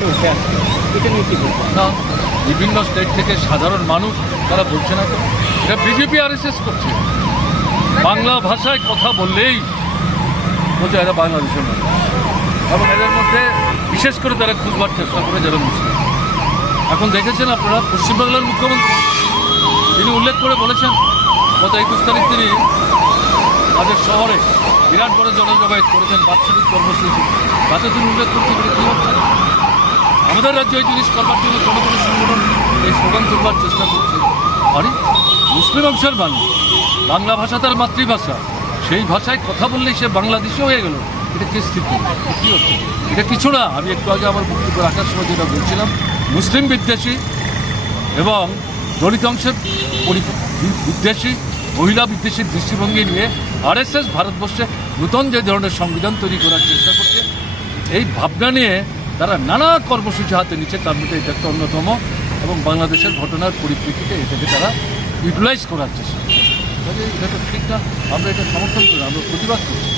থেকে উঠে আসছে, এটা নিয়ে কি বলবো? না, বিভিন্ন স্টেট থেকে সাধারণ মানুষ তারা বলছে না তো, এটা বিজেপি RSS করছে। বাংলা ভাষায় কথা বললেই বলছে এরা বাংলাদেশের মানুষ, এবং এদের মধ্যে বিশেষ করে তারা খুঁজবার চেষ্টা করে যারা মুসলিম। এখন দেখেছেন আপনারা পশ্চিমবাংলার মুখ্যমন্ত্রী তিনি উল্লেখ করে বলেছেন গত 21 তারিখ তিনি আমাদের শহরে বিরাট বড় জনজমায়েত করেছেন বাৎসরিক কর্মসূচি, তাতে তিনি উল্লেখ করছেন এটা কী হচ্ছে। আমাদের রাজ্যে এই জিনিস করবার জন্য কোনো কোনো সংগঠন এই স্লোগান তুলবার চেষ্টা করছে। আরে মুসলিম অংশের মানুষ, বাংলা ভাষা তার মাতৃভাষা, সেই ভাষায় কথা বললেই সে বাংলাদেশি হয়ে গেল, এটা কে স্থির করবে? কী হচ্ছে? এটা কিছু না, আমি একটু আগে আমার বক্তব্য রাখার সময় যেটা বলছিলাম, মুসলিম বিদ্বেষী এবং দলিত অংশের বিদ্বেষী, মহিলা বিদ্বেষী দৃষ্টিভঙ্গি নিয়ে RSS ভারতবর্ষে নূতন যে ধরনের সংবিধান তৈরি করার চেষ্টা করছে, এই ভাবনা নিয়ে তারা নানা কর্মসূচি হাতে নিচ্ছে, তার মধ্যে এটা একটা অন্যতম, এবং বাংলাদেশের ঘটনার পরিপ্রেক্ষিতে এটাকে তারা ইউটিলাইজ করার চেষ্টা করছে। এটা ঠিক না, আমরা এটা সমর্থন করি, আমরা প্রতিবাদ করছি।